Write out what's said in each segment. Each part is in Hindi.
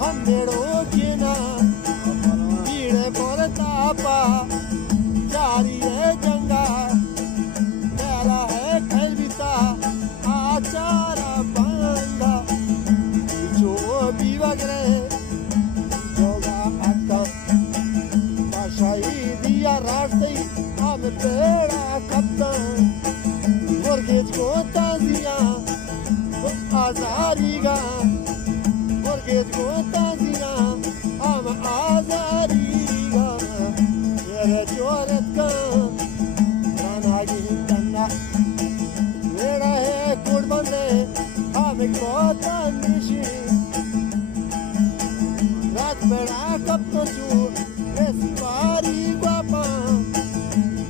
हम मेड़ो के ना कीड़े पर तापा जारी है जंगा मेरा है खैबिता आचारा बंगा जो बिबगरे जोगा आता पाशाई दिया रास्ते हम पेड़ा कत्ता मुर्गेज को ताजिया आजारीगा मुर्गेज को ताजिया हम आजारीगा ये चोरत का नानागी तन्ना मेरा है कुर्बाने हम कोता निशी रात मेरा कब तो चू इस पारी गुआपा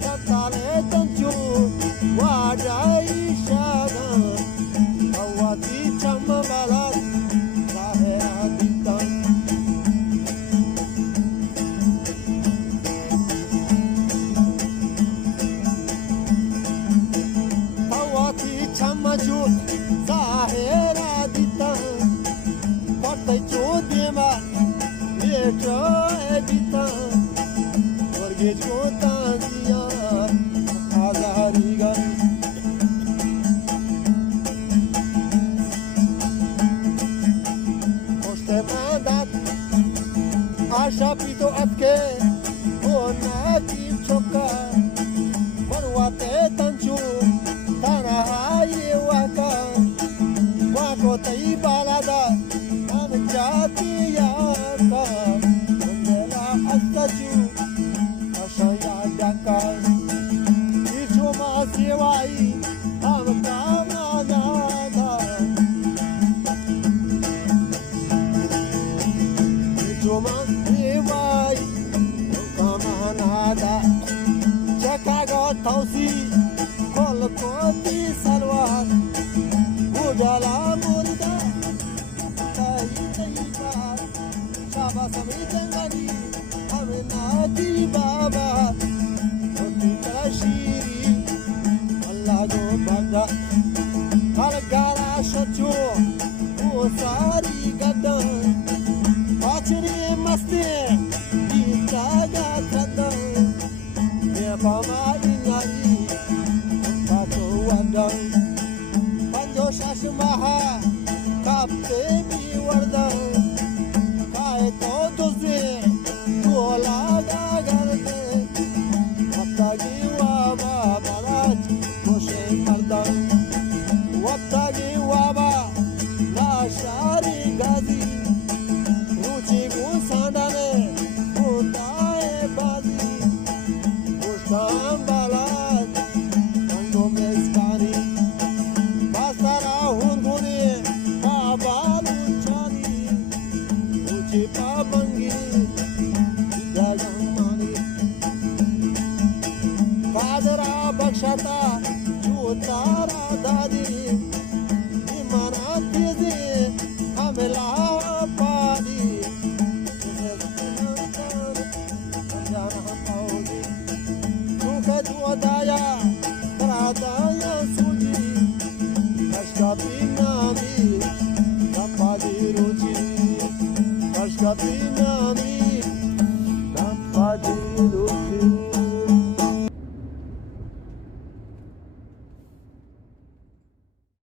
कब ताले तंचू वाजाई शागा हवाती चम बाला Zahera dita, porta chudima, lecho edita, orgej kotantia, azariga. Oste mandat, asha pito atke, ona kim choka, manwate tanchu, tanahaye waka. Kotai balada am jatiya ka mera astaju ashaya daka icho ma sewai am kamana da icho ma sewai kamana da chakago tausi kolkoti salwar Udala murda, tahi tahi baat, shaba samitangani, hame naati baba, hoti tashiri, Allah go bada, hal gara shacho, o sari gada, pachri maste, ita gada, ye bama inari, pato wada. Shashmaha kapte bi warda kae to tuze tola ga garde wabtagi wa ba balach koshe marda wabtagi wa ba la shari gazi ruchi gusandane utae bazi usham balach ando meskani Bakshata, Chutara Dadi, Imanatizi, Amela Padi, Tukadwadaya, Pradaya Suji, Ashkapinami, Napadi Ruchi, Ashkapinami, Napadi Ruchi.